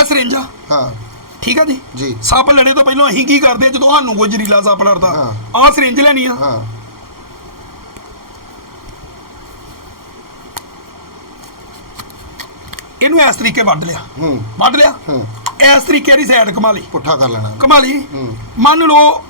ਇਹ ਸਿਰਿੰਜ। ਹਾਂ। ਠੀਕ ਆ ਜੀ? ਜੀ। ਸੱਪ ਲੜੇ ਤੋਂ ਪਹਿਲਾਂ ਅਸੀਂ ਕੀ ਕਰਦੇ ਆ? ਜਦੋਂ ਸਾਨੂੰ ਕੋਈ ਜ਼ਰੀਲਾ ਸੱਪ ਲੜਦਾ ਹਾਂ। ਆਹ ਸਿਰਿੰਜ ਲੈਣੀ ਆ। ਹਾਂ। ਇਹਨੂੰ ਇਸ ਤਰੀਕੇ ਵੱਢ ਲਿਆ। ਹੂੰ। ਵੱਢ ਲਿਆ। ਹੂੰ। ਇਸ ਤਰੀਕੇ ਦੀ ਸਾਈਡ ਕਮਾ ਲਈ ਪੁੱਠਾ ਕਰ ਲੈਣਾ। ਕਮਾ ਲਈ ਹੂੰ। ਮੰਨ ਲਓ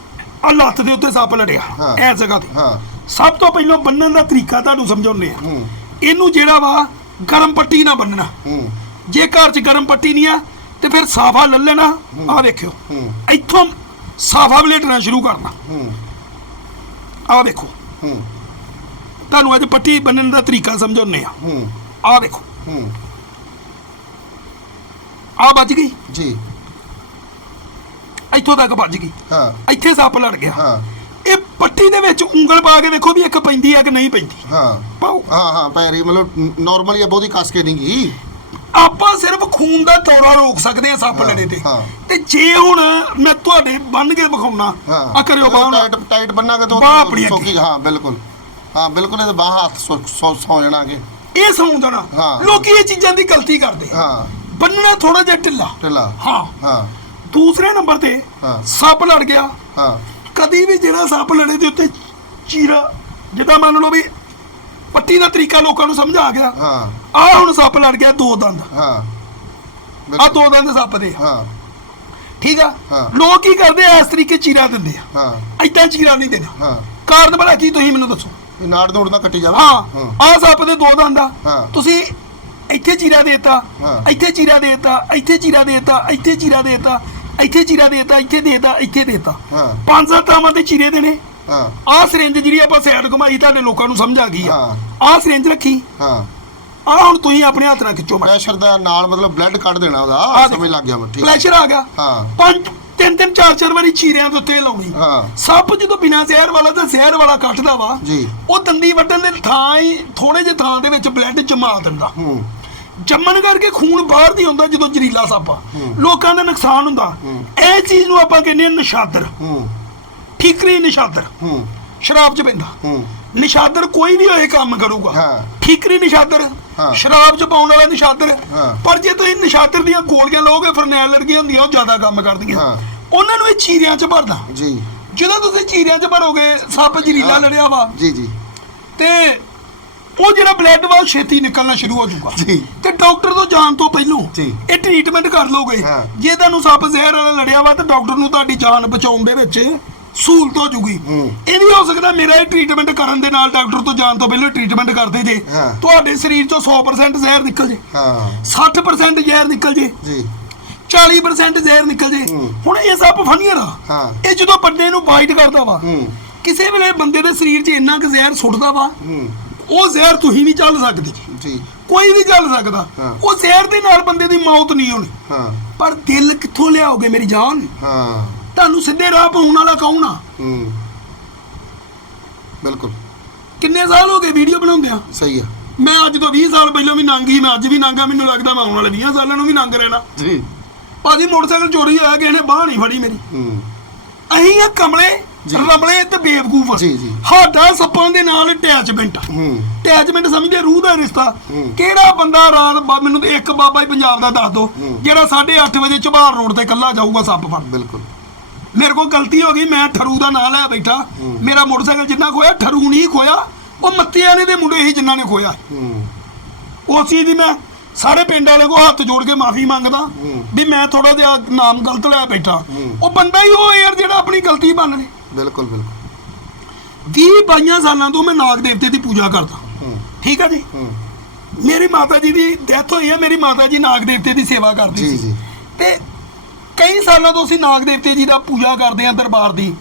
ਆ ਲੱਤ ਦੇ ਉੱਤੇ ਸੱਪ ਲੜਿਆ ਹਾਂ। ਇਸ ਜਗ੍ਹਾ ਤੇ। ਹਾਂ। ਸਭ ਤੋਂ ਪਹਿਲਾਂ ਬੰਨਣ ਦਾ ਤਰੀਕਾ ਤੁਹਾਨੂੰ ਸਮਝਾਉਂਦੇ ਆ। ਹੂੰ। ਇਹਨੂੰ ਜਿਹੜਾ ਵਾ ਗਰਮ ਪੱਟੀ ਨਾਲ ਬੰਨਣਾ। ਹੂੰ। ਜੇ ਘਰ 'ਚ ਗਰਮ ਪੱਟੀ ਨਹੀਂ ਆ ਤੇ ਫਿਰ ਸਾਫਾ ਲੈ ਲੈਣਾ। ਆਹ ਦੇਖਿਓ। ਹੂੰ। ਇੱਥੋਂ ਸਾਫਾ ਬਲੇਟਣਾ ਸ਼ੁਰੂ ਕਰਨਾ। ਆਹ ਦੇਖੋ। ਤੁਹਾਨੂੰ ਅੱਜ ਪੱਟੀ ਬੰਨਣ ਦਾ ਤਰੀਕਾ ਸਮਝਾਉਂਦੇ ਆ ਹੂੰ। ਆਹ ਦੇਖੋ। ਹੂੰ। ਆਹ ਵੱਜ ਗਈ। ਜੀ। ਇੱਥੋਂ ਤੱਕ ਵੱਜ ਗਈ। ਹਾਂ। ਇੱਥੇ ਸੱਪ ਲੜ ਗਿਆ। ਹਾਂ। ਇਹ ਪੱਟੀ ਦੇ ਵਿੱਚ ਉਂਗਲ ਪਾ ਕੇ ਦੇਖੋ ਵੀ ਇੱਕ ਪੈਂਦੀ ਆ ਕਿ ਨਹੀਂ ਪੈਂਦੀ। ਹਾਂ। ਪਾਓ। ਹਾਂ ਹਾਂ ਪੈਰੀ ਮਤਲਬ ਨਾਰਮਲੀ ਆ ਬਹੁਤੀ ਕੱਸ ਕੇ ਨਹੀਂ ਗਈ। ਆਪਾਂ ਸਿਰਫ ਖੂਨ ਦਾ ਦੌਰਾ ਰੋਕ ਸਕਦੇ ਆ ਸੱਪ ਲੜੇ ਤੇ। ਹਾਂ। ਤੇ ਜੇ ਹੁਣ ਮੈਂ ਤੁਹਾਡੇ ਬੰਨ ਕੇ ਵਿਖਾਉਣਾ ਆ ਕਰਿਓ ਬਾਹ ਟਾਈਟ ਟਾਈਟ ਬੰਨਾਂਗੇ ਤਾਂ ਬਾਂਹ ਆਪਣੀ ਸੌਖੀ ਅੱਗੇ। ਹਾਂ ਬਿਲਕੁਲ। ਹਾਂ ਬਿਲਕੁਲ ਇਹ ਬਾਹ ਹੱਥ ਸੌ ਸੌ- ਸੌ ਜਾਣਾਗੇ। ਇਹ ਸੌਂ ਜਾਣਾ। ਹਾਂ। ਲੋਕੀ ਇਹ ਚੀਜ਼ਾਂ ਦੀ ਗਲਤੀ ਕਰਦੇ। ਹਾਂ। ਬੰਨਣਾ ਥੋੜਾ ਜਿਹਾ ਢਿੱਲਾ। ਢਿੱਲਾ। ਹਾਂ। ਹਾਂ। ਦੂਸਰੇ ਨੰਬਰ ਤੇ ਹਾਂ। ਸੱਪ ਲੜ ਗਿਆ। ਹਾਂ। ਕਦੀ ਵੀ ਜਿਹੜਾ ਸੱਪ ਲੜੇ ਦੇ ਉੱਤੇ ਚੀਰਾ ਜਿੱਦਾਂ ਮੰਨ ਲਓ ਵੀ ਪੱਟੀ ਦਾ ਤਰੀਕਾ ਲੋਕਾਂ ਨੂੰ ਸਮਝ ਆ ਗਿਆ। ਹਾਂ। ਆ ਹੁਣ ਸੱਪ ਲੜ ਗਿਆ ਦੋ ਦੰਦ। ਹਾਂ। ਆ। ਦੋ ਦੰਦ ਸੱਪ ਦੇ। ਹਾਂ। ਠੀਕ ਆ। ਲੋਕ ਕੀ ਕਰਦੇ ਆ? ਇਸ ਤਰੀਕੇ ਚੀਰਾ ਦਿੰਦੇ ਆ। ਹਾਂ। ਏਦਾਂ ਚੀਰਾ ਨਹੀਂ ਦੇਣਾ। ਹਾਂ। ਕਾਰਨ ਬੜਾ ਕੀ ਤੁਸੀਂ ਮੈਨੂੰ ਦੱਸੋ? ਇਹ ਨਾੜ ਦੌੜ ਨਾ ਕੱਟੀ ਜਾਵੇ। ਹਾਂ। ਆ ਸੱਪ ਦੇ ਦੋ ਦੰਦ ਆ। ਹਾਂ। ਤੁਸੀਂ ਇੱਥੇ ਚੀਰਾ ਦੇਤਾ। ਹਾਂ। ਇੱਥੇ ਚੀਰਾ ਦੇਤਾ। ਇੱਥੇ ਚੀਰਾ ਦੇਤਾ। ਇੱਥੇ ਚੀਰਾ ਦੇਤਾ। ਇੱਥੇ ਚੀਰਾ ਦੇਤਾ। ਇੱਥੇ ਦੇਤਾ। ਇੱਥੇ ਦੇਤਾ। ਹਾਂ। ਪੰਜ ਸੱਤ ਥਾਵਾਂ ਤੇ ਚੀਰੇ ਦੇਣੇ। ਹਾਂ। ਆਹ ਸਿਰਿੰਜ ਜਿਹੜੀ ਆਪਾਂ ਸਾਈਡ ਘੁਮਾਈ ਤੁਹਾਡੇ ਲੋਕਾਂ ਨੂੰ ਸਮਝ ਆ ਗਈ ਆ। ਹਾਂ। ਆਹ ਸਿਰਿੰਜ ਰੱਖੀ। ਹਾਂ। ਆਹ ਹੁਣ ਤੁਸੀਂ ਆਪਣੇ ਹੱਥ ਨਾਲ ਖਿੱਚੋ ਮੈਂ ਪ੍ਰੈਸ਼ਰ ਦਾ ਨਾਲ ਮਤਲਬ ਬਲੱਡ ਕੱਢ ਦੇਣਾ ਉਹਦਾ। ਸਮਝ ਲੱਗ ਗਿਆ ਮੈਂ ਠੀਕ ਫਲੈਸ਼ਰ ਆ ਗਿਆ। ਹਾਂ। ਪੰਜ ਤਿੰਨ ਤਿੰਨ ਚਾਰ ਚਾਰ ਵਾਰੀ ਚੀਰਿਆਂ ਦੇ ਉੱਤੇ ਲਾਉਣੀ। ਹਾਂ। ਸੱਪ ਜਦੋਂ ਬਿਨਾਂ ਜ਼ਹਿਰ ਵਾਲਾ ਤੇ ਜ਼ਹਿਰ ਵਾਲਾ ਕੱਟਦਾ ਵਾ ਜੀ। ਉਹ ਦੰਦੀ ਵੱਢਣ ਦੇ ਥਾਂ ਹੀ ਥੋੜੇ ਜਿਹੇ ਥਾਂ ਦੇ ਵਿੱਚ ਬਲੱਡ ਜਮਾ ਦਿੰਦਾ। ਹੂੰ। ਜੰਮਣ ਕਰਕੇ ਖੂਨ ਬਾਹਰ ਦੀ ਹੁੰਦਾ ਜਦੋਂ ਜ਼ਰੀਲਾ ਸੱਪ ਆ। ਲੋਕਾਂ ਦਾ ਨੁਕਸਾਨ ਹੁੰਦਾ। ਇਹ ਚੀਜ਼ ਨੂੰ ਆਪਾਂ ਕਹਿੰਦੇ ਆ ਨਿਸ਼ਾਦਰ। ਹੂੰ। ਠੀਕਰੀ ਨਿਸ਼ਾਦਰ ਹੂੰ ਸ਼ਰਾਬ 'ਚ ਪੈਂਦਾ ਹੂੰ ਨਿਸ਼ਾਦਰ ਕੋਈ ਵੀ ਹੋਏ ਕੰਮ ਕਰੂਗਾ ਹਾਂ। ਠੀਕਰੀ ਨਿਸ਼ਾਦਰ ਹਾਂ। ਸ਼ਰਾਬ 'ਚ ਪਾਉਣ ਵਾਲਾ ਨਿਸ਼ਾਦਰ ਹਾਂ। ਪਰ ਜੇ ਤੁਸੀਂ ਨਿਸ਼ਾਦਰ ਦੀਆਂ ਗੋਲੀਆਂ ਲਓਗੇ ਫਰਨੈਲ ਲੜਕੀਆਂ ਹੁੰਦੀਆਂ ਉਹ ਜ਼ਿਆਦਾ ਕੰਮ ਕਰਦੀਆਂ ਹਾਂ। ਉਹਨਾਂ ਨੂੰ ਇਹ ਚੀਰਿਆਂ 'ਚ ਭਰਦਾ ਜੀ ਜਦੋਂ ਤੁਸੀਂ ਚੀਰਿਆਂ 'ਚ ਭਰੋਗੇ ਸੱਪ ਜ਼ਰੀਲਾ ਹਾਂ। ਲੜਿਆ ਵਾ ਜੀ ਜੀ ਤੇ ਉਹ ਜਿਹੜਾ ਬਲੱਡ ਵਾ ਉਹ ਛੇਤੀ ਨਿਕਲਣਾ ਸ਼ੁਰੂ ਹੋ ਜਾਊਗਾ ਜੀ। ਤੇ ਡਾਕਟਰ ਤੋਂ ਜਾਣ ਤੋਂ ਪਹਿਲਾਂ ਜੀ। ਇਹ ਟ੍ਰੀਟਮੈਂਟ ਕਰ ਲੋਗੇ ਹਾਂ। ਜੇ ਤੁਹਾਨੂੰ ਸੱਪ ਜ਼ਹਿਰ ਵਾਲਾ ਲੜਿਆ ਵਾ ਤਾਂ ਡਾਕਟਰ ਨੂੰ ਤੁਹਾਡੀ ਜਾਨ ਬਚਾਉਣ ਦੇ ਵਿੱਚ ਸਹੂਲਤ ਹੋ ਜੂਗੀ। ਇਹ ਵੀ ਹੋ ਸਕਦਾ ਮੇਰਾ ਇਹ ਟ੍ਰੀਟਮੈਂਟ ਕਰਨ ਦੇ ਨਾਲ ਡਾਕਟਰ ਤੋਂ ਜਾਣ ਤੋਂ ਪਹਿਲਾਂ ਟ੍ਰੀਟਮੈਂਟ ਕਰਦੇ ਜੇ। ਤੁਹਾਡੇ ਸਰੀਰ ਚੋਂ 100% ਜ਼ਹਿਰ ਨਿਕਲ ਜੇ। ਹਾਂ। 60% ਜ਼ਹਿਰ ਨਿਕਲ ਜੇ। ਜੀ। 40% ਜ਼ਹਿਰ ਨਿਕਲ ਜੇ। ਹੁਣ ਇਹ ਸੱਪ ਫਨੀਅਰ ਆ। ਹਾਂ। ਇਹ ਜਦੋਂ ਬੰਦੇ ਨੂੰ ਬਾਈਟ ਕਰਦਾ ਵਾ ਕਿਸੇ ਵੇਲੇ ਬੰਦੇ ਦੇ ਸਰੀਰ 'ਚ ਇੰਨਾ ਕੁ ਜ਼ਹਿਰ ਸੁੱਟਦਾ ਵਾ ਉਹ ਜ਼ਹਿਰ ਤੁਸੀਂ ਨਹੀਂ ਚੱਲ ਸਕਦੇ। ਜੀ। ਕੋਈ ਵੀ ਚੱਲ ਸਕਦਾ। ਉਹ ਜ਼ਹਿਰ ਦੇ ਨਾਲ ਬੰਦੇ ਦੀ ਮੌਤ ਨਹੀਂ ਹੋਣੀ। ਹਾਂ। ਪਰ ਦਿਲ ਕਿੱਥੋਂ ਲਿਆਓਗੇ ਮੇਰੀ ਜਾਨ? ਹਾਂ। ਤੁਹਾਨੂੰ ਸਿੱਧੇ ਰਾਹ ਪਾਉਣ ਵਾਲਾ ਕੌਣ ਆ? ਹੂੰ। ਬਿਲਕੁਲ। ਕਿੰਨੇ ਸਾਲ ਹੋ ਗਏ ਵੀਡੀਓ ਬਣਾਉਂਦੇ ਆ ਸਹੀ ਹੈ ਮੈਂ ਅੱਜ ਤੋਂ 20 ਸਾਲ ਪਹਿਲਾਂ ਵੀ ਨੰਗੀ ਮੈਂ ਅੱਜ ਵੀ ਨੰਗਾ ਮੈਨੂੰ ਲੱਗਦਾ ਮੈਂ ਆਉਣ ਵਾਲੇ 20 ਸਾਲਾਂ ਨੂੰ ਵੀ ਨੰਗ ਰਹਿਣਾ। ਜੀ। ਭਾਜੀ ਮੋਟਰਸਾਈਕਲ ਚੋਰੀ ਹੋਇਆ ਕਿਸੇ ਨੇ ਬਾਹ ਨਹੀਂ ਫੜੀ ਮੇਰੀ। ਹੂੰ। ਅਸੀਂ ਆ ਕਮਲੇ। ਰਮਲੇ ਤੇ ਬੇਵਕੂਫ ਜੀ, ਜੀ। ਸਾਡਾ ਸੱਪਾਂ ਦੇ ਨਾਲ ਅਟੈਚਮੈਂਟ ਹੂੰ। ਅਟੈਚਮੈਂਟ ਸਮਝਦੇ ਰੂਹ ਦਾ ਰਿਸ਼ਤਾ। ਕਿਹੜਾ ਬੰਦਾ ਰਾਤ ਮੈਨੂੰ ਇੱਕ ਬਾਬਾ ਹੀ ਪੰਜਾਬ ਦਾ ਦੱਸ ਦੋ। ਜਿਹੜਾ 8:30 ਵਜੇ ਚਬਾਰ ਰੋਡ ਤੇ ਇਕੱਲਾ ਜਾਊਗਾ ਸੱਪ ਫੜ ਬਿਲਕੁਲ। ਮੇਰੇ ਕੋਲ ਗਲਤੀ ਹੋ ਗਈ ਮੈਂ ਠਰੂ ਦਾ ਨਾਂ ਲਿਆ ਬੈਠਾ। ਮੇਰਾ ਮੋਟਰਸਾਈਕਲ ਜਿੰਨਾ ਖੋਇਆ ਠਰੂ ਨਹੀਂ ਖੋਇਆ ਉਹ ਮੱਤੇ ਵਾਲੇ ਦੇ ਮੁੰਡੇ ਹੀ ਜਿਨ੍ਹਾਂ ਨੇ ਖੋਇਆ ਉਸ ਚੀਜ਼ ਦੀ ਮੈਂ ਸਾਰੇ ਪਿੰਡ ਵਾਲੇ ਕੋ ਹੱਥ ਜੋੜ ਕੇ ਮਾਫੀ ਮੰਗਦਾ। ਵੀ ਮੈਂ ਥੋੜਾ ਜਿਹਾ ਨਾਮ ਗਲਤ ਲਿਆ ਬੈਠਾ। ਉਹ ਬੰਦਾ ਹੀ ਉਹ ਯਾਰ ਜਿਹੜਾ ਆਪਣੀ ਗਲਤੀ ਮੰਨ ਲੇ ਬਿਲਕੁਲ ਬਿਲਕੁਲ 20 22 ਸਾਲਾਂ ਤੋਂ ਮੈਂ ਨਾਗ ਦੇਵਤੇ ਦੀ ਪੂਜਾ ਕਰਦਾ ਠੀਕ ਆ ਜੀ ਮੇਰੀ ਮਾਤਾ ਜੀ ਦੀ ਡੈਥ ਹੋਈ ਹੈ ਮੇਰੀ ਮਾਤਾ ਜੀ ਨਾਗ ਦੇਵਤੇ ਦੀ ਸੇਵਾ ਕਰਦੀ ਸੀ। ਤੇ ਕਈ ਸਾਲਾਂ ਤੋਂ ਅਸੀਂ ਨਾਗ ਦੇਵਤੇ ਜੀ ਦਾ ਪੂਜਾ ਕਰਦੇ ਆਂ ਦਰਬਾਰ ਦੀ।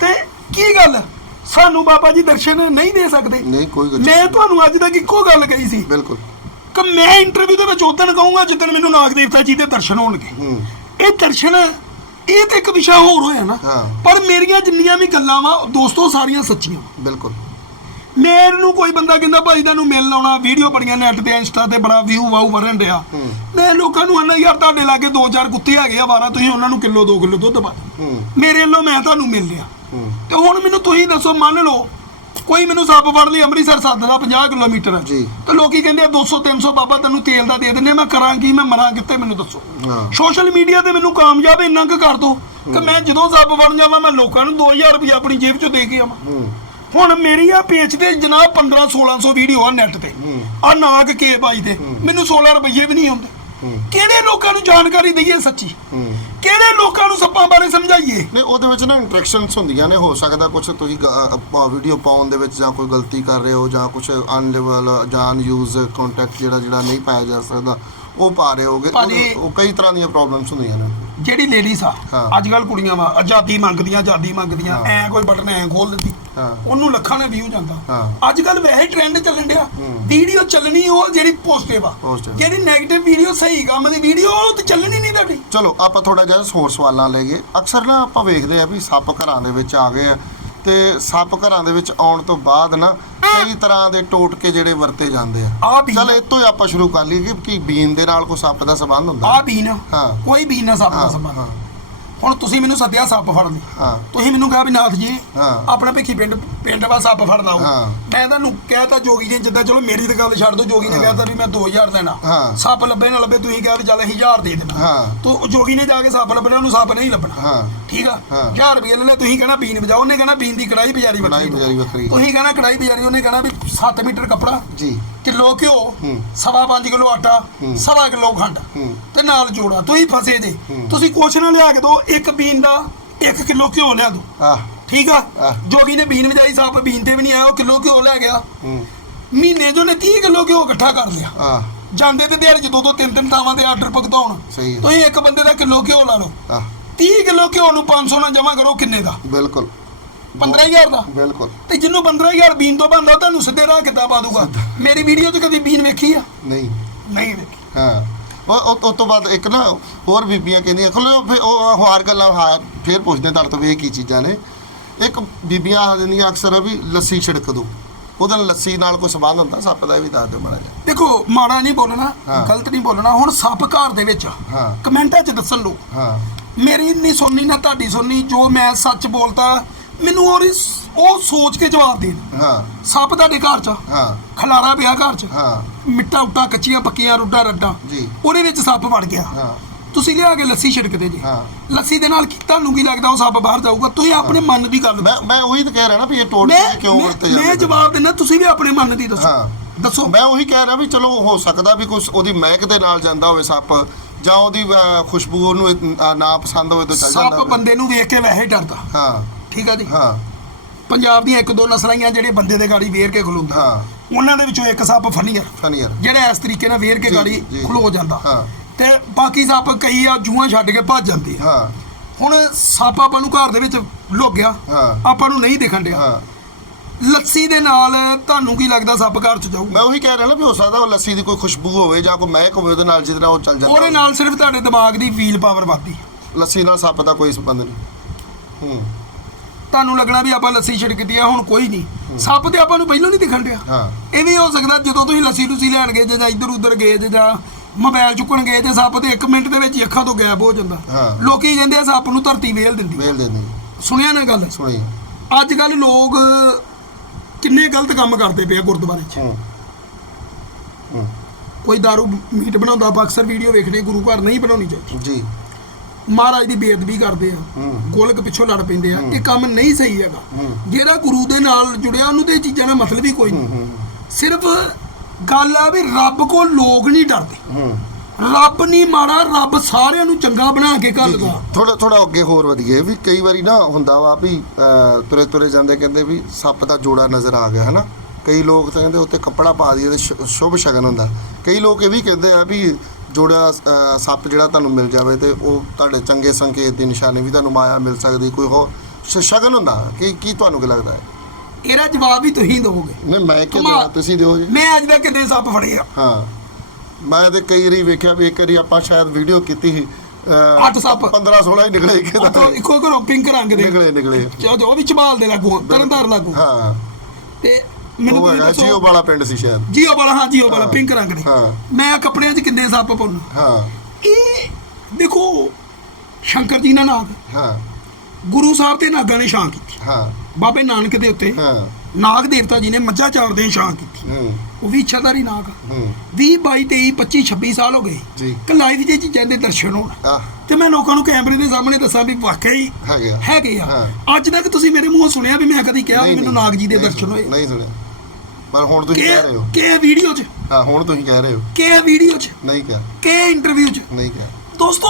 ਤੇ ਕੀ ਗੱਲ? ਸਾਨੂੰ ਬਾਬਾ ਜੀ ਦਰਸ਼ਨ ਨਹੀਂ ਦੇ ਸਕਦੇ। ਨਹੀਂ ਕੋਈ ਗੱਲ ਮੈਂ ਤੁਹਾਨੂੰ ਅੱਜ ਤੱਕ ਇੱਕੋ ਗੱਲ ਕਹੀ ਸੀ। ਬਿਲਕੁਲ। ਕਿ ਮੈਂ ਇੰਟਰਵਿਊ ਦੇ ਵਿੱਚ ਉਦੋਂ ਕਹੂੰਗਾ ਜਿੱਦਣ ਮੈਨੂੰ ਨਾਗ ਦੇਵਤਾ ਜੀ ਦੇ ਦਰਸ਼ਨ ਹੋਣਗੇ। ਇਹ ਦਰਸ਼ਨ ਇਹ ਤੇ ਇੱਕ ਵਿਸ਼ਾ ਹੋਰ ਹੋਇਆ ਨਾ। ਪਰ ਮੇਰੀਆਂ ਜਿੰਨੀਆਂ ਵੀ ਗੱਲਾਂ ਵਾ ਦੋਸਤੋ ਸਾਰੀਆਂ ਸੱਚੀਆਂ ਬਿਲਕੁਲ। ਮੈਨੂੰ ਕੋਈ ਬੰਦਾ ਕਹਿੰਦਾ ਭਾਈ ਤੁਹਾਨੂੰ ਮਿਲਣ ਆਉਣਾ ਵੀਡੀਓ ਬੜੀਆਂ ਨੈਟ ਤੇ ਇੰਸਟਾ ਤੇ ਬੜਾ ਵਿਊ ਵਾਊ ਵਰਨ ਰਿਹਾ। ਮੈਂ ਲੋਕਾਂ ਨੂੰ ਆਨਾ ਯਾਰ ਤੁਹਾਡੇ ਲਾਗੇ ਦੋ ਚਾਰ ਕੁੱਤੇ ਹੈਗੇ ਆ ਵਾਰਾ ਤੁਸੀਂ ਉਹਨਾਂ ਨੂੰ ਕਿਲੋ 2 ਕਿਲੋ ਦੁੱਧ ਪਾ। ਹੂੰ। ਮੇਰੇ ਵੱਲੋਂ ਮੈਂ ਤੁਹਾਨੂੰ ਮਿਲ ਲਿਆ। ਹੂੰ। ਤੇ ਹੁਣ ਮੈਨੂੰ ਤੁਸੀਂ ਦੱਸੋ ਮੰਨ ਲਓ ਕੋਈ ਮੈਨੂੰ ਸੱਪ ਫੜ ਲਈ ਅੰਮ੍ਰਿਤਸਰ ਸੱਦਦਾ 50 ਕਿਲੋਮੀਟਰ। ਜੀ। ਤੇ ਲੋਕੀ ਕਹਿੰਦੇ ਆ 200 300 ਬਾਬਾ ਤੈਨੂੰ ਤੇਲ ਦਾ ਦੇ ਦਿੰਨੇ ਮੈਂ ਕਰਾਂ ਕੀ ਮੈਂ ਮਰਾਂ ਕਿੱਥੇ ਮੈਨੂੰ ਦੱਸੋ। ਹਾਂ। ਸੋਸ਼ਲ ਮੀਡੀਆ ਤੇ ਮੈਨੂੰ ਕਾਮਯਾਬ ਇੰਨਾ ਕੁ ਕਰ ਦੋ ਕਿ ਮੈਂ ਜਦੋਂ ਸੱਪ ਫੜਨ ਜਾਵਾਂ ਮੈਂ ਲੋਕਾਂ ਨੂੰ 2000 ਰੁਪਏ ਆਪਣੀ ਜੇਬ ਚੋਂ ਦੇ ਕੇ ਆਵਾਂ। ਹੂੰ। ਹੁਣ ਮੇਰੀ ਆ ਪੇਜ ਤੇ ਜਨਾਬ 15 1600 ਵੀਡੀਓ ਆ ਨੈਟ ਤੇ। ਹੂੰ। ਆ ਨਾਗ ਕੇ ਬਾਈ ਦੇ ਮੈਨੂੰ 16 ਰੁਪਏ ਵੀ ਨਹੀਂ ਆਉਂਦੇ। ਹੂੰ। ਕਿਹੜੇ ਲੋਕਾਂ ਨੂੰ ਜਾਣਕਾਰੀ ਦਈਏ ਸੱਚੀ? ਕਿਹੜੇ ਲੋਕਾਂ ਨੂੰ ਸੱਪਾਂ ਬਾਰੇ ਸਮਝਾਈਏ? ਨਹੀਂ, ਉਹਦੇ ਵਿੱਚ ਨਾ ਇੰਟਰੈਕਸ਼ਨਸ ਹੁੰਦੀਆਂ ਨੇ, ਹੋ ਸਕਦਾ ਕੁਝ ਤੁਸੀਂ ਵੀਡੀਓ ਪਾਉਣ ਦੇ ਵਿੱਚ ਜਾਂ ਕੋਈ ਗਲਤੀ ਕਰ ਰਹੇ ਹੋ ਜਾਂ ਕੁਝ ਅਨਲੇਵਲ ਜਾਂ ਅਨਯੂਜ਼ ਕੰਟੈਕਟ ਜਿਹੜਾ ਜਿਹੜਾ ਨਹੀਂ ਪਾਇਆ ਜਾ ਸਕਦਾ। ਉਹ ਪਾ ਰਹੇ ਹੋਗੇ ਭਾਜੀ- ਉਹ ਕਈ ਤਰ੍ਹਾਂ ਦੀਆਂ ਪ੍ਰੋਬਲਮਸ ਹੁੰਦੀਆਂ ਨੇ ਜਿਹੜੀ ਲੇਡੀਜ਼ ਆ ਹਾਂ। ਅੱਜ ਕੱਲ ਕੁੜੀਆਂ ਵਾ ਆਜ਼ਾਦੀ ਮੰਗਦੀਆਂ ਆਜ਼ਾਦੀ ਮੰਗਦੀਆਂ ਹਾਂ। ਐ ਕੋਈ ਬਟਨ ਐ ਖੋਲ ਹਾਂ। ਉਹਨੂੰ ਲੱਖਾਂ ਨੇ ਵਿਊ ਜਾਂਦਾ ਹਾਂ। ਅੱਜ ਕੱਲ ਵੈਸੇ ਟ੍ਰੈਂਡ ਚੱਲਣ ਡਿਆ। ਵੀਡੀਓ ਚੱਲਣੀ ਉਹ ਜਿਹੜੀ ਪੋਜ਼ਿਟਿਵ ਆ Positive। ਜਿਹੜੀ 네ਗੇਟਿਵ ਵੀਡੀਓ ਸਹੀ ਕੰਮ ਦੀ ਵੀਡੀਓ ਉਹ ਤੇ ਚੱਲਣੀ ਨਹੀਂ ਤੁਹਾਡੀ ਚਲੋ ਆਪਾਂ ਥੋੜਾ ਜਿਹਾ ਹੋਰ ਸਵਾਲਾਂ ਲੈ ਗਏ ਅਕਸਰ ਨਾ ਆਪਾਂ ਵੇਖਦੇ ਆ ਵੀ ਸੱਪ ਘਰਾਂ ਦੇ ਵਿੱਚ ਆ ਗਏ ਆ ਤੇ ਸੱਪ ਘਰਾਂ ਦੇ ਵਿੱਚ ਆਉਣ ਤੋਂ ਬਾਅਦ ਨਾ ਕਈ ਤਰ੍ਹਾਂ ਦੇ ਟੋਟਕੇ ਜਿਹੜੇ ਵਰਤੇ ਜਾਂਦੇ ਆ। ਆ ਬੀਨ ਚਲ ਇਹ ਤੋਂ ਹੀ ਆਪਾਂ ਸ਼ੁਰੂ ਕਰ ਲਈਏ ਕਿ ਕੀ ਬੀਨ ਦੇ ਨਾਲ ਕੋਈ ਸੱਪ ਦਾ ਸੰਬੰਧ ਹੁੰਦਾ। ਆ ਬੀਨ। ਹਾਂ। ਕੋਈ ਬੀਨ ਨਾ ਸੱਪ ਦਾ ਹਾਂ ਸੰਬੰਧ। ਹਾਂ। ਹੁਣ ਤੁਸੀਂ ਮੈਨੂੰ ਸੱਦਿਆ ਸੱਪ ਫੜਨ ਹਾਂ ਤੁਸੀਂ ਮੈਨੂੰ ਕਿਹਾ ਵੀ ਨਾਥ ਜੀ ਹਾਂ। ਆਪਣਾ ਭਿੱਖੀ ਪਿੰਡ ਪਿੰਡ ਵਾ ਸੱਪ ਫੜ ਲਾਓ ਹਾਂ। ਮੈਂ ਤੁਹਾਨੂੰ ਕਹਿਤਾ ਜੋਗੀ ਨੇ ਜਿੱਦਾਂ ਚਲੋ ਮੇਰੀ ਤਾਂ ਗੱਲ ਛੱਡ ਦੋ ਜੋਗੀ ਨੇ। ਕਹਿਤਾ ਵੀ ਮੈਂ 2000 ਦੇਣਾ ਹਾਂ। ਸੱਪ ਲੱਭੇ ਨਾ ਲੱਭੇ ਤੁਸੀਂ ਕਿਹਾ ਵੀ ਚੱਲ ਅਸੀਂ 1000 ਦੇ ਦੇਣਾ ਹਾਂ। ਤੋ ਉਹ ਜੋਗੀ ਨੇ ਜਾ ਕੇ ਸੱਪ ਲੱਭਣਾ ਉਹਨੂੰ ਸੱਪ ਨਹੀਂ ਲੱਭਣਾ ਹਾਂ ਠੀਕ ਆ ਹਾਂ। 1000 ਰੁਪਏ ਲੈ ਲੈ ਤੁਸੀਂ ਕਹਿਣਾ ਬੀਨ ਵਜਾਓ ਉਹਨੇ ਕਹਿਣਾ ਬੀਨ ਦੀ ਕੜਾਈ ਬਜਾਰੀ ਵੱਖਰੀ ਬਜ਼ਾਰੀ ਵੱਖਰੀ ਤੁਸੀਂ ਕਹਿਣਾ ਕੜਾਈ ਬਜਾਰੀ ਉਹਨੇ ਕਹਿਣਾ ਵੀ 7 ਮੀਟਰ ਕੱਪੜਾ ਜੀ ਕਿਲੋ ਘਿਓ ਹੂੰ। ਸਵਾ 5 ਕਿਲੋ ਆਟਾ। ਸਵਾ ਕਿਲੋ ਖੰਡ ਹੂੰ। ਤੇ ਨਾਲ ਜੋੜਾ ਤੁਸੀਂ ਫਸੇ ਜੇ। ਤੁਸੀਂ ਕੁਛ ਨਾ ਲਿਆ ਕੇ ਦੋ ਇੱਕ ਬੀਨ ਦਾ 1 ਕਿਲੋ ਘਿਓ ਲਿਆ ਦੋ। ਆਹ। ਠੀਕ ਆ। ਜੋਗੀ ਨੇ ਬੀਨ ਵਜਾਈ ਸੱਪ ਬੀਨ ਤੇ ਵੀ ਨਹੀਂ ਆਇਆ ਉਹ ਕਿਲੋ ਘਿਓ ਲੈ ਗਿਆ। ਮਹੀਨੇ ਜੋ ਨੇ 30 ਕਿਲੋ ਘਿਓ ਇਕੱਠਾ ਕਰ ਲਿਆ। ਆਹ। ਜਾਂਦੇ ਤੇ ਦਿਹਾੜੀ ਚ ਦੋ ਦੋ ਤਿੰਨ ਤਿੰਨ ਥਾਵਾਂ ਤੇ ਆਰਡਰ ਭੁਗਤਾਉਣ ਸਹੀ। ਤੁਸੀਂ ਇੱਕ ਬੰਦੇ ਦਾ ਕਿਲੋ ਘਿਓ ਲਾ ਲਓ। ਆਹ। 30 ਕਿਲੋ ਘਿਓ ਨੂੰ 500 ਨਾਲ ਜਮਾ ਕਰੋ ਕਿੰਨੇ ਦਾ? ਬਿਲਕੁਲ। 15000 ਦਾ? ਬਿਲਕੁਲ। ਤੇ ਜਿਹਨੂੰ 15000 ਬੀਨ ਤੋਂ ਬੰਦਾ ਤੁਹਾਨੂੰ ਸਿੱਧੇ ਰਾਹ ਕਿੱਦਾਂ ਪਾ ਦੂਗਾ? ਮੇਰੀ ਵੀਡੀਓ 'ਚ ਕਦੀ ਬੀਨ ਵੇਖੀ ਆ? ਨਹੀਂ। ਨਹੀਂ ਵੇਖੀ। ਹਾਂ। ਉਹ ਉਹ- ਉਹ ਤੋਂ ਬਾਅਦ ਇੱਕ ਨਾ ਹੋਰ ਬੀਬੀਆਂ ਕਹਿੰਦੀਆਂ ਖਲੋ ਫਿਰ ਉਹ ਹਾਰ ਗੱਲਾਂ ਹਾਰ ਫਿਰ ਪੁੱਛਦੇ ਤੁਹਾਡੇ ਤੋਂ ਵੀ ਇਹ ਕੀ ਚੀਜ਼ਾਂ ਨੇ। ਇੱਕ ਬੀਬੀਆਂ ਆ ਦਿੰਦੀਆਂ ਅਕਸਰ ਵੀ ਲੱਸੀ ਛਿੜਕ ਦੋ। ਉਹਦੇ ਨਾਲ ਲੱਸੀ ਨਾਲ ਕੋਈ ਸਬੰਧ ਹੁੰਦਾ? ਸੱਪ ਦਾ ਵੀ ਦੱਸ ਦਿਓ ਮਾੜਾ ਜਿਹਾ। ਦੇਖੋ ਮਾੜਾ ਨਹੀਂ ਬੋਲਣਾ। ਗਲਤ ਨਹੀਂ ਬੋਲਣਾ ਹੁਣ ਸੱਪ ਘਰ ਦੇ ਵਿੱਚ ਹਾਂ। ਕਮੈਂਟਾਂ 'ਚ ਦੱਸਣ ਲੋ ਹਾਂ। ਮੇਰੀ ਨਹੀਂ ਸੁਣਨੀ ਨਾ ਤੁਹਾਡੀ ਸੁਣਨੀ ਜੋ ਮੈਂ ਸੱਚ ਬੋਲਤਾ ਮੈਨੂੰ ਉਹਦੀ ਸ- ਉਹ ਸੋਚ ਕੇ ਜਵਾਬ ਦੇਣ ਹਾਂ। ਸੱਪ ਤੁਹਾਡੇ ਘਰ 'ਚ ਹਾਂ। ਖਲਾਰਾ ਪਿਆ ਘਰ 'ਚ? ਹਾਂ। ਮਿੱਟਾ ਉੱਟਾ ਕੱਚੀਆਂ ਪੱਕੀਆਂ ਰੁੱਡਾ ਰੱਡਾ। ਜੀ। ਉਹਦੇ ਵਿੱਚ ਸੱਪ ਵੜ ਗਿਆ। ਹਾਂ। ਤੁਸੀਂ ਲਿਆ ਕੇ ਲੱਸੀ ਛਿੜਕਦੇ ਜੀ। ਹਾਂ। ਲੱਸੀ ਦੇ ਨਾਲ ਕੀ ਤੁਹਾਨੂੰ ਕੀ ਲੱਗਦਾ ਉਹ ਸੱਪ ਬਾਹਰ ਜਾਊਗਾ? ਤੁਸੀਂ ਆਪਣੇ ਮਨ ਦੀ ਗੱਲ ਮੈਂ ਮੈਂ ਉਹੀ ਤਾਂ ਕਹਿ ਰਿਹਾ ਨਾ ਵੀ ਇਹ ਟੋਟ ਮੈਂ ਕਿਉਂ ਮੈਂ- ਵਰਤੇ ਮੈਂ ਜਾਂਦੇ ਨੇ? ਜਵਾਬ ਦਿੰਦਾ ਤੁਸੀਂ ਵੀ ਆਪਣੇ ਮਨ ਦੀ ਦੱਸੋ। ਹਾਂ। ਦੱਸੋ। ਮੈਂ ਉਹੀ ਕਹਿ ਰਿਹਾ ਵੀ ਚਲੋ ਹੋ ਸਕਦਾ ਵੀ ਕੁਝ ਉਹਦੀ ਮਹਿਕ ਦੇ ਨਾਲ ਜਾਂਦਾ ਹੋਵੇ ਸੱਪ ਜਾਂ ਉਹਦੀ ਅਹ, ਖੁਸ਼ਬੂ ਉਹਨੂੰ ਅਹ, ਨਾ ਪਸੰਦ ਹੋਵੇ ਤਾਂ ਚੱਲ ਜਾਂਦਾ ਸੱਪ ਹੋਵੇ। ਬੰਦੇ ਨੂੰ ਵੇਖ ਕੇ ਵੈਸੇ ਹੀ ਡਰਦਾ। ਹਾਂ। ਠੀਕ ਆ ਜੀ? ਹਾਂ। ਪੰਜਾਬ ਦੀਆਂ ਇੱਕ ਦੋ ਨਸਲਾਂ ਹੀ ਆ ਜਿਹੜੇ ਬੰਦੇ ਦੇ ਗਾੜੀ ਵੇਰ ਕੇ ਖਲੋਂਦੇ ਹਾਂ। ਉਹਨਾਂ ਦੇ ਵਿੱਚੋਂ ਇੱਕ ਸੱਪ ਫਨੀਅਰ। ਫਨੀਅਰ। ਜਿਹੜਾ ਇਸ ਤਰੀਕੇ ਨਾਲ ਵੇਰ ਕੇ ਗਾੜੀ। ਖਲੋ ਜਾਂਦਾ। ਹਾਂ। ਤੇ ਬਾਕੀ ਸੱਪ ਕਈ ਆ ਜੂਆਂ ਛੱਡ ਕੇ ਭੱਜ ਜਾਂਦੇ ਹਾਂ। ਹੁਣ ਸੱਪ ਆਪਾਂ ਨੂੰ ਘਰ ਦੇ ਵਿੱਚ ਲੁਕ ਗਿਆ। ਹਾਂ। ਆਪਾਂ ਨੂੰ ਨਹੀਂ ਦਿਖਣ ਡਿਆ। ਹਾਂ। ਲੱਸੀ ਦੇ ਨਾਲ ਤੁਹਾਨੂੰ ਕੀ ਲੱਗਦਾ ਸੱਪ ਘਰ ਚ ਜਾਊਗਾ? ਮੈਂ ਉਹੀ ਕਹਿ ਰਿਹਾ ਨਾ ਵੀ ਹੋ ਸਕਦਾ ਉਹ ਲੱਸੀ ਦੀ ਕੋਈ ਖੁਸ਼ਬੂ ਹੋਵੇ ਜਾਂ ਕੋਈ ਮਹਿਕ ਹੋਵੇ ਉਹਦੇ ਨਾਲ ਜਿਹਦੇ ਨਾਲ ਉਹ ਚੱਲ ਜਾਂਦਾ। ਉਹਦੇ ਨਾਲ ਸਿਰਫ ਤੁਹਾਡੇ ਦਿਮਾਗ ਦੀ ਫੀਲ ਪਾਵਰ ਵੱਧਦੀ। ਲੱਸੀ ਨਾਲ ਸੱਪ ਦਾ ਕੋਈ ਸੰਬੰਧ ਨਹੀਂ। ਹੂੰ। ਤੁਹਾਨੂੰ ਲੱਗਣਾ ਵੀ ਆਪਾਂ ਲੱਸੀ ਛਿੜਕਦੀ ਆ ਹੁਣ ਕੋਈ ਨਹੀਂ। ਸੱਪ ਤੇ ਆਪਾਂ ਨੂੰ ਪਹਿਲਾਂ ਨਹੀਂ ਦਿਖਣ ਡਿਆ। ਹਾਂ। ਇਹ ਵੀ ਹੋ ਸਕਦਾ ਜਦੋਂ ਤੁਸੀਂ ਲੱਸੀ ਲੁੱਸੀ ਲੈਣ ਗਏ ਜੇ ਇੱਧਰ ਉੱਧਰ ਗਏ ਜੇ ਮੋਬਾਈਲ ਚੁੱਕਣ ਗਏ ਤੇ ਸੱਪ ਤੇ 1 ਮਿੰਟ ਦੇ ਵਿੱਚ ਹੀ ਅੱਖਾਂ ਤੋਂ ਗਾਇਬ ਹੋ ਜਾਂਦਾ। ਲੋਕੀ ਕਹਿੰਦੇ ਆ ਸੱਪ ਨੂੰ ਧਰਤੀ ਵੇਲ ਦਿੰਦੀ। ਵੇਲ ਦੇ ਨਹੀਂ ਸੁਣਿਆ ਨਾ ਗੱਲ? ਸੁਣੀ। ਅੱਜ ਕੱਲ ਲੋਕ ਕਿੰਨੇ ਗਲਤ ਕੰਮ ਕਰਦੇ ਪਏ ਆ ਗੁਰਦੁਆਰੇ 'ਚ। ਕੋਈ दारू ਮੀਟ ਬਣਾਉਂਦਾ ਆਪਾਂ ਅਕਸਰ ਵੀਡੀਓ ਵੇਖਦੇ ਗੁਰੂ ਘਰ ਨਹੀਂ ਬਣਾਉਣੀ ਚਾਹੀਦੀ। ਜੀ। ਮਹਾਰਾਜ ਦੀ ਬੇਅਦਬੀ ਕਰਦੇ ਆ। ਗੋਲਕ ਪਿੱਛੋਂ ਲੜ ਪੈਂਦੇ ਆ। ਇਹ ਕੰਮ ਨਹੀਂ ਸਹੀ ਹੈਗਾ। ਜਿਹੜਾ ਗੁਰੂ ਦੇ ਨਾਲ ਜੁੜਿਆ ਉਹਨੂੰ ਤੇ ਚੀਜ਼ਾਂ ਦਾ ਮਤਲਬ ਹੀ ਕੋਈ ਨਹੀਂ। ਸਿਰਫ ਗੱਲ ਆ ਵੀ ਰੱਬ ਕੋਲ ਲੋਕ ਨਹੀਂ ਡਰਦੇ। ਰੱਬ ਨਹੀਂ ਮਾੜਾ ਰੱਬ ਸਾਰਿਆਂ ਨੂੰ ਚੰਗਾ ਬਣਾ ਕੇ ਘੱਲਦਾ ਥੋੜਾ ਥੋੜਾ ਅੱਗੇ ਹੋਰ ਵਧੀਏ ਵੀ ਕਈ ਵਾਰੀ ਨਾ ਹੁੰਦਾ ਵਾ ਵੀ ਤੁਰੇ ਤੁਰੇ ਜਾਂਦੇ ਕਹਿੰਦੇ ਵੀ ਸੱਪ ਦਾ ਜੋੜਾ ਨਜ਼ਰ ਆ ਗਿਆ ਹਨਾ? ਕਈ ਲੋਕ ਤਾਂ ਕਹਿੰਦੇ ਉੱਤੇ ਕੱਪੜਾ ਪਾ ਦਈਏ ਤੇ ਸ਼ੁਭ ਸ਼ਗਨ ਹੁੰਦਾ। ਕਈ ਲੋਕ ਇਹ ਵੀ ਕਹਿੰਦੇ ਆ ਵੀ ਜੋੜਾ ਸੱਪ ਜਿਹੜਾ ਤੁਹਾਨੂੰ ਮਿਲ ਜਾਵੇ ਤੇ ਉਹ ਤੁਹਾਡੇ ਚੰਗੇ ਸੰਕੇਤ ਦੀ ਨਿਸ਼ਾਨੀ ਵੀ ਤੁਹਾਨੂੰ ਮਾਇਆ ਮਿਲ ਸਕਦੀ ਕੋਈ ਹੋ ਸ਼ਗਨ ਹੁੰਦਾ? ਕੀ ਕੀ ਤੁਹਾਨੂੰ ਕੀ ਲੱਗਦਾ ਹੈ? ਇਹਦਾ ਜਵਾਬ ਵੀ ਤੁਸੀਂ ਦਿਓਗੇ। ਨਹੀਂ ਮੈਂ ਕਿ। ਤੁਸੀਂ ਦਿਓ ਜੀ। ਮੈਂ ਅੱਜ ਤੱਕ ਕਿੰਨੇ ਸੱਪ ਫੜੇ ਆ। ਹਾਂ। ਮੈਂ ਤੇ ਕਈ ਵਾਰੀ ਵੇਖਿਆ ਵੀ ਇੱਕ ਵਾਰੀ ਆਪਾਂ ਸ਼ਾਇਦ ਵੀਡੀਓ ਕੀਤੀ ਸੀ ਅੱਠ ਸੱਪ। 15 16 ਹੀ ਨਿਕਲੇ ਕਿਦਾਂ ਇੱਕੋ ਘਰੋਂ ਪਿੰਕ ਰੰਗ ਦੇ। ਨਿਕਲੇ ਨਿਕਲੇ। ਜਦੋਂ ਉਹ ਵੀ ਚਬਾਲ ਦੇ ਲੱਗੂ ਤਰਨਤਾਰ ਲੱਗੂ। ਹਾਂ। ਤੇ ਮੈਨੂੰ ਉਹ ਹੈਗਾ ਦੱਸੋ। ਜੀਓ ਵਾਲਾ ਪਿੰਡ ਸੀ ਸ਼ਾਇਦ। ਜੀਓ ਵਾਲਾ ਹਾਂ ਜੀਓ ਵਾਲਾ ਹਾਂ। ਪਿੰਕ ਰੰਗ ਦੇ। ਹਾਂ। ਮੈਂ ਕੱਪੜਿਆਂ 'ਚ ਕਿੰਨੇ ਸੱਪ ਪਾਉਣਾ ਹਾਂ। ਇਹ ਦੇਖੋ ਸ਼ੰਕਰ ਜੀ ਨਾਲ ਨਾਗ ਹਾਂ। ਗੁਰੂ ਸਾਹਿਬ ਤੇ ਨਾਗਾਂ ਨੇ ਛਾਂ ਕੀਤੀ। ਹਾਂ। ਬਾਬੇ ਨਾਨਕ ਦੇ ਉੱਤੇ ਹਾਂ। ਨਾਗ ਦੇਵਤਾ ਜੀ ਨੇ ਮੱਝਾਂ ਚਾਰਦੇ ਸ਼ਾਂ ਕੀਤੀ। ਹੂੰ। ਉਹ ਵੀ ਇੱਛਾਧਾਰੀ ਨਾਗ ਆ। ਹੂੰ। 20 22 23 25 26 ਸਾਲ ਹੋ ਗਏ। ਜੀ। ਕਿ ਲਾਈਵ ਜੇ ਚੀਜ਼ਾਂ ਦੇ ਦਰਸ਼ਨ ਹੋਣ। ਆ ਤੇ ਮੈਂ ਲੋਕਾਂ ਨੂੰ ਕੈਮਰੇ ਦੇ ਸਾਹਮਣੇ ਦੱਸਾਂ ਵੀ ਵਾਕਈ ਹੈਗੇ ਆ। ਹੈਗੇ ਆ। ਹਾਂ। ਅੱਜ ਤੱਕ ਤੁਸੀਂ ਮੇਰੇ ਮੂੰਹੋਂ ਸੁਣਿਆ ਵੀ ਮੈਂ ਕਦੀ ਕਿਹਾ ਵੀ ਨਹੀਂ, ਮੈਨੂੰ ਨਹੀਂ, ਨਾਗ ਜੀ ਦੇ ਨਹੀਂ ਦਰਸ਼ਨ ਹੋਏ। ਸੁਣਿਆ, ਨਹੀਂ ਸੁਣਿਆ। ਪਰ ਹੁਣ ਤੁਸੀਂ ਕਿ ਕਹਿ ਰਹੇ ਹੋ। ਕਿ ਵੀਡੀਓ 'ਚ? ਹਾਂ ਹੁਣ ਤੁਸੀਂ ਕਹਿ ਰਹੇ ਹੋ। ਕਿ ਵੀਡੀਓ 'ਚ? ਨਹੀਂ ਕਿਹਾ। ਕਿ ਇੰਟਰਵਿਊ 'ਚ? ਨਹੀਂ ਕਿਹਾ। ਦੋਸਤੋ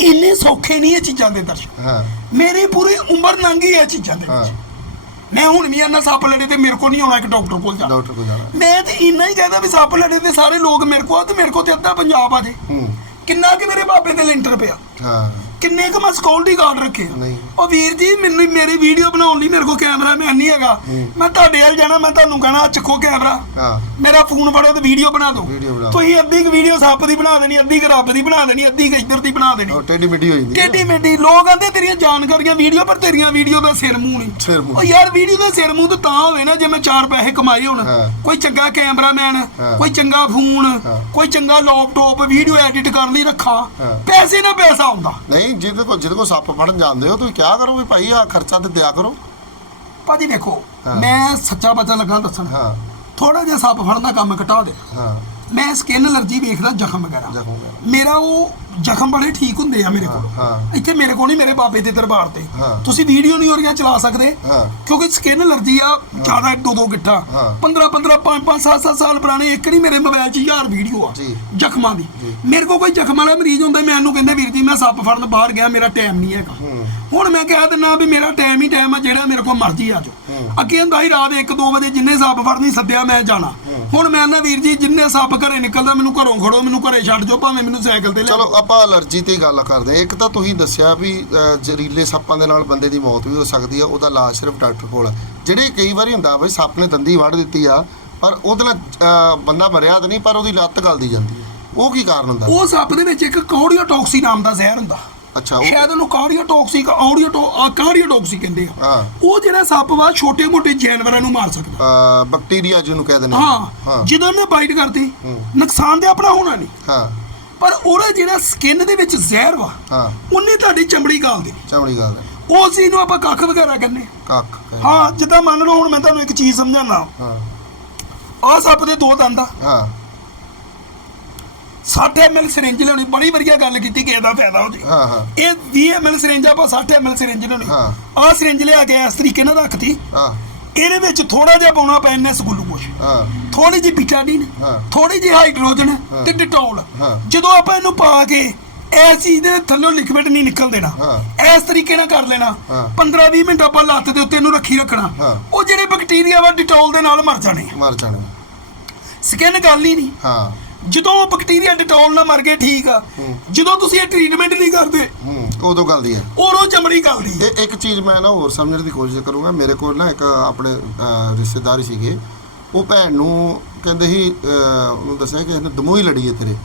ਇੰਨੇ ਸੌਖੇ ਨਹੀਂ ਇਹ ਚੀਜ਼ਾਂ ਦੇ ਦਰਸ਼ਨ ਹਾਂ। ਮੇਰੀ ਪੂਰੀ ਉਮਰ ਲੰਘੀ ਹੈ ਚੀਜ਼ਾਂ ਦੇ ਵਿੱਚ। ਮੈਂ ਹੁਣ ਵੀ ਇਹਨਾਂ ਸੱਪ ਲੜੇ ਤੇ ਮੇਰੇ ਕੋਲ ਨਹੀਂ ਆਉਣਾ ਇੱਕ ਡਾਕਟਰ ਕੋਲ ਜਾਣਾ। ਡਾਕਟਰ ਕੋਲ ਜਾਣਾ। ਮੈਂ ਤੇ ਇੰਨਾ ਹੀ ਕਹਿੰਦਾ ਵੀ ਸੱਪ ਲੜੇ ਤੇ ਸਾਰੇ ਲੋਕ ਮੇਰੇ ਕੋਲ ਆ ਤੇ ਮੇਰੇ ਕੋਲ ਤੇ ਅੱਧਾ ਪੰਜਾਬ ਆ ਜੇ। ਹੂੰ। ਕਿੰਨਾ ਕਿ ਮੇਰੇ ਬਾਬੇ ਦੇ ਲੈਂਟਰ ਪਿਆ। ਹਾਂ। ਕਿੰਨੇ ਕੁ ਮੈਂ ਸਿਕਿਉਰਿਟੀ ਗਾਰਡ ਰੱਖੇ? ਨਹੀਂ। ਉਹ ਵੀਰ ਜੀ ਮੈਨੂੰ ਮੇਰੀ ਵੀਡੀਓ ਬਣਾਉਣ ਲਈ ਮੇਰੇ ਕੋਲ ਕੈਮਰਾ ਮੈਨ ਨਹੀਂ ਹੈਗਾ। ਮੈਂ ਤੁਹਾਡੇ ਵੱਲ ਜਾਣਾ ਮੈਂ ਤੁਹਾਨੂੰ ਕਹਣਾ ਚੱਕੋ ਕੈਮਰਾ ਹਾਂ ਮੇਰਾ ਫੋਨ ਫੜੋ ਤੇ ਵੀਡੀਓ ਬਣਾ ਦਿਓ। ਤੁਸੀਂ ਅੱਧੀ ਕੁ ਵੀਡੀਓ ਸੱਪ ਦੀ ਬਣਾ ਦੇਣੀ ਅੱਧੀ ਕੁ ਰੱਬ ਦੀ ਬਣਾ ਦੇਣੀ ਅੱਧੀ ਕੁ ਇੱਧਰ ਦੀ ਬਣਾ ਦੇਣੀ ਟੇਡੀ ਮਿੱਡੀ ਹੋ ਜਾਂਦੀ। ਟੇਢੀ ਮੇਢੀ ਲੋਕ ਆਂਦੇ ਤੇਰੀਆਂ ਜਾਣਕਾਰੀਆਂ ਵੀਡੀਓ ਪਰ ਤੇਰੀਆਂ ਵੀਡੀਓ ਦਾ ਸਿਰ ਮੂੰਹ ਨਹੀਂ ਸਿਰ ਮੂੰਹ। ਉਹ ਯਾਰ ਵੀਡੀਓ ਦਾ ਸਿਰ ਮੂੰਹ ਤਾਂ ਤਾਂ ਹੋਵੇ ਨਾ ਜੇ ਮੈਂ ਚਾਰ ਪੈਸੇ ਕਮਾਏ ਹੋਣ। ਕੋਈ ਚੰਗਾ ਕੈਮਰਾਮੈਨ। ਕੋਈ ਚੰਗਾ ਫੋਨ। ਕੋਈ ਚੰਗਾ ਲੈਪਟਾਪ ਵੀਡੀਓ ਐਡਿਟ ਕਰਨ ਲਈ ਰੱਖਾ। ਪੈਸੇ ਨਾਲ ਪੈਸਾ ਆਉਂਦਾ ਨਹੀਂ ਜਿਹਦੇ ਕੋਲ ਜਿਹਦੇ ਕੋਲ ਸੱਪ ਫੜਨ ਜਾਂਦੇ ਹੋ ਤੁਸੀਂ ਕਿਆ ਕਰੋ ਵੀ ਭਾਈ ਆ ਖਰਚਾ ਤੇ ਦਿਆ ਕਰੋ ਭਾਜੀ ਦੇਖੋ। ਮੈਂ ਸੱਚਾ ਬੱਚਾ ਲੱਗਾ ਦੱਸਣ ਹਾਂ ਥੋੜਾ ਜਿਹਾ ਸੱਪ ਫੜਨ ਦਾ ਕੰਮ ਘਟਾ ਦੇ ਹਾਂ ਮੈਂ ਸਕਿਨ ਅਲਰਜੀ ਵੇਖਦਾ ਜ਼ਖਮ ਵਗੈਰਾ। ਮੇਰਾ ਉਹ ਜ਼ਖਮ ਬੜੇ ਠੀਕ ਹੁੰਦੇ ਆ ਮੇਰੇ ਕੋਲ। ਇੱਥੇ ਮੇਰੇ ਕੋਲ ਨਹੀਂ ਮੇਰੇ ਬਾਬੇ ਦੇ ਦਰਬਾਰ ਤੇ। ਤੁਸੀਂ ਵੀਡੀਓ ਨਹੀਂ ਹੋਰੀਆਂ ਚਲਾ ਸਕਦੇ। ਕਿਉਂਕਿ ਸਕਿਨ ਅਲਰਜੀ ਆ ਜ਼ਿਆਦਾ ਦੋ ਦੋ ਗਿੱਠਾ ਹਾਂ। 15 15 5 5 7 7 ਸਾਲ ਪੁਰਾਣੇ ਇੱਕ ਨਹੀਂ ਮੇਰੇ ਮੋਬਾਈਲ 'ਚ ਹਜ਼ਾਰ ਵੀਡੀਓ ਆ। ਜ਼ਖਮਾਂ ਦੀ। ਮੇਰੇ ਕੋਲ ਕੋਈ ਜ਼ਖਮ ਵਾਲਾ ਮਰੀਜ਼ ਹੁੰਦਾ ਮੈਂ ਇਹਨੂੰ ਕਹਿੰਦਾ ਵੀਰ ਜੀ ਮੈਂ ਸੱਪ ਫੜਨ ਬਾਹਰ ਗਿਆ ਮੇਰਾ ਟਾਈਮ ਨਹੀਂ ਹੈਗਾ। ਹੁਣ ਮੈਂ ਕਹਿ ਦਿੰਦਾ ਵੀ ਮੇਰਾ ਟਾਈਮ ਹੀ ਟਾਈਮ ਆ ਜਿਹੜਾ ਮੇਰੇ ਕੋਲ ਮਰਜ਼ੀ ਆ ਜਾਓ। ਅੱਗੇ ਹੁੰਦਾ ਸੀ ਰਾਤ 1-2 ਵਜੇ ਜਿੰਨੇ ਸੱਪ ਫੜਨੀ ਸੱਦਿਆ ਮੈਂ ਜਾਣਾ। ਹੁਣ ਮੈਂ ਨਾ ਵੀਰ ਜੀ ਜਿੰਨੇ ਸੱਪ ਘਰੇ ਨਿਕਲਦਾ ਮੈਨੂੰ ਘਰੋਂ ਖੜੋ ਮੈਨੂੰ ਘਰੇ ਛੱਡ ਜਾਓ ਭਾਵੇਂ ਮੈਨੂੰ ਸਾਈਕਲ ਤੇ ਲੈ ਚਲੋ ਆਪਾਂ ਅਲਰਜੀ ਤੇ ਗੱਲ ਕਰਦੇ ਹਾਂ। ਇੱਕ ਤਾਂ ਤੁਸੀਂ ਦੱਸਿਆ ਵੀ ਅਹ, ਜ਼ਹਿਰੀਲੇ ਸੱਪਾਂ ਦੇ ਨਾਲ ਬੰਦੇ ਦੀ ਮੌਤ ਵੀ ਹੋ ਸਕਦੀ ਆ ਉਹਦਾ ਇਲਾਜ ਸਿਰਫ ਡਾਕਟਰ ਕੋਲ ਹੈ ਜਿਹੜੇ ਕਈ ਵਾਰੀ ਹੁੰਦਾ ਬਈ ਸੱਪ ਨੇ ਦੰਦੀ ਵੱਢ ਦਿੱਤੀ ਆ ਪਰ ਉਹਦੇ ਨਾਲ ਬੰਦਾ ਮਰਿਆ ਤਾਂ ਨਹੀਂ ਪਰ ਉਹਦੀ ਲੱਤ ਗਲਦੀ ਜਾਂਦੀ ਹੈ ਉਹ ਕੀ ਕਾਰਨ ਹੁੰਦਾ? ਉਹ ਸੱਪ ਦੇ ਵਿੱਚ ਇੱਕ ਕੌੜੀਓ ਟੌਕਸੀ ਨਾਮ ਦਾ ਜ਼ਹਿਰ ਹੁੰਦਾ। ਅੱਛਾ ਉਹ ਸ਼ਾਇਦ ਉਹਨੂੰ ਕਾਰਡੀਓ ਟੌਕਸੀ ਆਡੀਓ ਕਾਰਡੀਓ ਟੌਕਸੀ ਕਹਿੰਦੇ ਆ। ਹਾਂ। ਉਹ ਜਿਹੜਾ ਸੱਪ ਵਾ ਛੋਟੇ ਮੋਟੇ ਜਾਨਵਰਾਂ ਨੂੰ ਮਾਰ ਸਕਦਾ। ਅਹ, ਬੈਕਟੀਰੀਆ ਜਿਹਨੂੰ ਕਹਿੰਦੇ ਨੇ ਹਾਂ ਜਦੋਂ ਉਹਨੇ ਬਾਈਟ ਕਰਤੀ। ਨੁਕਸਾਨ ਤੇ ਆਪਣਾ ਹੋਣਾ ਨਹੀਂ। ਹਾਂ। ਪਰ ਉਹਦਾ ਜਿਹੜਾ ਸਕਿਨ ਦੇ ਵਿੱਚ ਜ਼ਹਿਰ ਵਾ ਹਾਂ। ਉਹਨੇ ਤੁਹਾਡੀ ਚਮੜੀ ਗਾਲ ਦੇਣੀ। ਚਮੜੀ ਗੱਲ ਹੈ ਉਸ ਚੀਜ਼ ਨੂੰ ਆਪਾਂ ਕੱਖ ਵਗੈਰਾ ਕਹਿੰਦੇ। ਕੱਖ ਕਹਿੰਦੇ। ਹਾਂ ਜਿੱਦਾਂ ਮੰਨ ਲਓ ਹੁਣ ਮੈਂ ਤੁਹਾਨੂੰ ਇੱਕ ਚੀਜ਼ ਸਮਝਾਣਾ ਹਾਂ। ਆਹ ਸੱਪ ਦੇ ਦੋ ਦੰਦ ਆ। ਹਾਂ। 60 ml ਸਿਰਿੰਜ ਲਿਆਉਣੀ ਬੜੀ ਵਧੀਆ ਗੱਲ ਕੀਤੀ ਕਿਸੇ ਦਾ ਫਾਇਦਾ ਹੋ ਜੀ ਹਾਂ ਹਾਂ। ਇਹ 20 ml ਸਿਰਿੰਜ ਆਪਾਂ 60 ml ਸਿਰਿੰਜ ਲਿਆਉਣੀ। ਹਾਂ। ਆਹ ਸਿਰਿੰਜ ਲਿਆ ਕੇ ਇਸ ਤਰੀਕੇ ਨਾਲ ਰੱਖਤੀ। ਹਾਂ। ਇਹਦੇ ਵਿੱਚ ਥੋੜਾ ਜਿਹਾ ਪਾਉਣਾ ਪੈਣਾ ਗਲੂਕੋਜ਼ ਹਾਂ। ਥੋੜੀ ਜਿਹੀ ਬਿਟਾਡੀਨ ਹਾਂ। ਥੋੜੀ ਜਿਹੀ ਹਾਈਡਰੋਜਨ। ਤੇ ਡਿਟੋਲ। ਹਾਂ। ਜਦੋਂ ਆਪਾਂ ਇਹਨੂੰ ਪਾ ਕੇ ਇਸ ਚੀਜ਼ ਦੇ ਥੱਲੋਂ ਲਿਕਵਿਡ ਨਹੀਂ ਨਿਕਲ ਦੇਣਾ। ਇਸ ਤਰੀਕੇ ਨਾਲ ਕਰ ਲੈਣਾ। ਹਾਂ। 15-20 ਮਿੰਟ ਆਪਾਂ ਲੱਤ ਦੇ ਉੱਤੇ ਇਹਨੂੰ ਰੱਖੀ ਰੱਖਣਾ। ਉਹ ਜਿਹੜੇ ਬੈਕਟੀਰੀਆ ਵਾ ਡਿਟੋਲ ਦੇ ਨਾਲ ਮਰ ਜਾਣੇ। ਮਰ ਜਾਣੇ। ਸਕਿਨ ਗੱਲ ਹੀ ਨਹੀਂ। ਹਾਂ। ਜਦੋਂ ਉਹ ਬੈਕਟੀਰੀਆ ਡਿਟੋਲ ਨਾਲ ਮਰ ਗਏ ਠੀਕ ਆ। ਜਦੋਂ ਤੁਸੀਂ ਇਹ ਟ੍ਰੀਟਮੈਂਟ ਨਹੀਂ ਕਰਦੇ ਹੂੰ ਉਦੋਂ ਗਲਦੀ ਹੈ। ਉਦੋਂ ਚਮੜੀ ਗਲਦੀ ਹੈ। ਇਹ ਇੱਕ ਚੀਜ਼ ਮੈਂ ਨਾ ਹੋਰ ਸਮਝਣ ਦੀ ਕੋਸ਼ਿਸ਼ ਕਰੂੰਗਾ। ਮੇਰੇ ਕੋਲ ਨਾ ਇੱਕ ਆਪਣੇ ਰਿਸ਼ਤੇਦਾਰ ਸੀਗੇ। ਉਹ ਭੈਣ ਨੂੰ ਕਹਿੰਦੇ ਸੀ ਉਹਨੂੰ ਦੱਸਿਆ ਕਿ ਇਹਨੇ ਦਮੋਈ ਲੜੀ ਹੈ ਤੇਰੇ।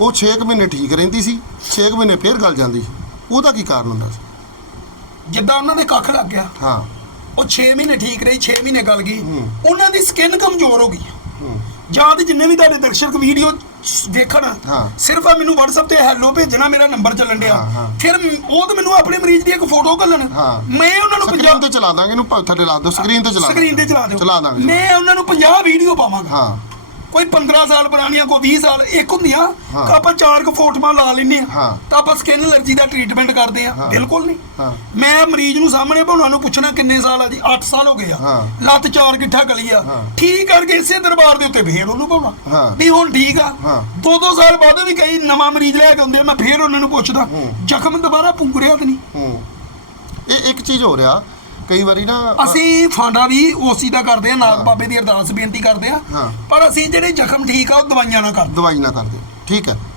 ਉਹ 6 ਮਹੀਨੇ ਠੀਕ ਰਹਿੰਦੀ ਸੀ 6 ਮਹੀਨੇ ਫੇਰ ਗਲ ਜਾਂਦੀ ਸੀ। ਉਹਦਾ ਕੀ ਕਾਰਨ ਹੁੰਦਾ ਸੀ? ਜਿੱਦਾਂ ਉਹਨਾਂ ਦੇ ਕੱਖ ਲੱਗ ਗਿਆ। ਹਾਂ। ਉਹ 6 ਮਹੀਨੇ ਠੀਕ ਰਹੀ 6 ਮਹੀਨੇ ਗਲ ਗਈ। ਉਹਨਾਂ ਦੀ ਸਕਿਨ ਕਮਜ਼ੋਰ ਹੋ ਗਈ। ਜਾਂ ਤੇ ਜਿੰਨੇ ਵੀ ਤੁਹਾਡੇ ਦਰਸ਼ਕ ਵੀਡੀਓ ਵੇਖਣ ਹਾਂ। ਸਿਰਫ ਆ ਮੈਨੂੰ WhatsApp ਤੇ ਹੈਲੋ ਭੇਜਣਾ ਮੇਰਾ ਨੰਬਰ ਚੱਲਣ ਡਿਆ। ਹਾਂ, ਹਾਂ। ਫਿਰ ਮ- ਉਹ ਤਾਂ ਮੈਨੂੰ ਆਪਣੇ ਮਰੀਜ਼ ਦੀ ਇੱਕ ਫੋਟੋ ਘੱਲਣ। ਹਾਂ। ਮੈਂ ਉਹਨਾਂ ਨੂੰ ਸਕਰੀਨ 50 ਤੇ ਚਲਾ ਦਾਂਗੇ ਇਹਨੂੰ ਭਾਵੇਂ ਥੱਲੇ ਲਾ ਦਿਓ ਸਕਰੀਨ ਤੇ ਚਲਾ ਸਕਰੀਨ ਤੇ ਚਲਾ ਦਿਓ। ਚਲਾ ਦਾਂਗੇ ਮੈਂ ਉਹਨਾਂ ਨੂੰ 50 ਵੀਡੀਓ ਪਾਵਾਂਗਾ। ਹਾਂ। ਕੋਈ 15 ਸਾਲ ਪੁਰਾਣੀਆਂ ਕੋਈ 20 ਸਾਲ ਇੱਕ ਹੁੰਦੀਆਂ ਹਾਂ। ਆਪਾਂ ਚਾਰ ਕੁ ਫੋਟੋਆਂ ਲਾ ਆ ਹਾਂ। ਤਾਂ ਆਪਾਂ ਸਕਿਨ ਅਲਰਜੀ ਦਾ ਟ੍ਰੀਟਮੈਂਟ ਕਰਦੇ ਆ। ਬਿਲਕੁਲ ਨਹੀਂ ਹਾਂ। ਮੈਂ ਮਰੀਜ਼ ਨੂੰ ਸਾਹਮਣੇ ਭਾਉਣਾ ਨੂੰ ਪੁੱਛਣਾ ਕਿੰਨੇ ਸਾਲ ਆ ਜੀ 8 ਸਾਲ ਹੋ ਗਏ ਆ ਹਾਂ। ਲੱਤ ਚਾਰ ਗਿੱਠਾ ਗਲੀ ਆ ਹਾਂ। ਠੀਕ ਕਰਕੇ ਇਸੇ ਦਰਬਾਰ ਦੇ ਉੱਤੇ ਫੇਰ ਉਹਨੂੰ ਭਾਉਣਾ ਹਾਂ। ਵੀ ਹੁਣ ਠੀਕ ਆ। ਦੋ ਦੋ ਸਾਲ ਬਾਅਦ ਵੀ ਕਈ ਨਵਾਂ ਮਰੀਜ਼ ਲੈ ਕੇ ਆਉਂਦੇ ਆ, ਮੈਂ ਫੇਰ ਉਹਨਾਂ ਨੂੰ ਪੁੱਛਦਾ ਹੂੰ। ਜ਼ਖਮ ਦੁਬਾਰਾ ਪੁੰਗਰਿਆ ਤੇ ਨਹੀਂ ਹੂੰ ਇਹ ਇੱਕ ਚੀਜ਼ ਹੋ ਰਿਹਾ ਕਈ ਵਾਰੀ ਨਾ ਅਸੀਂ ਫਾਂਡਾ ਵੀ ਉਸੇ ਦਾ ਕਰਦੇ ਆ ਨਾਗ ਬਾਬੇ ਦੀ ਅਰਦਾਸ ਬੇਨਤੀ ਕਰਦੇ ਆ। ਹਾਂ। ਪਰ ਅਸੀਂ ਜਿਹੜੇ ਜ਼ਖਮ ਠੀਕ ਆ ਉਹ ਦਵਾਈਆਂ ਨਾਲ ਕਰਦੇ ਦਵਾਈ ਨਾ ਕਰਦੇ ਠੀਕ ਹੈ।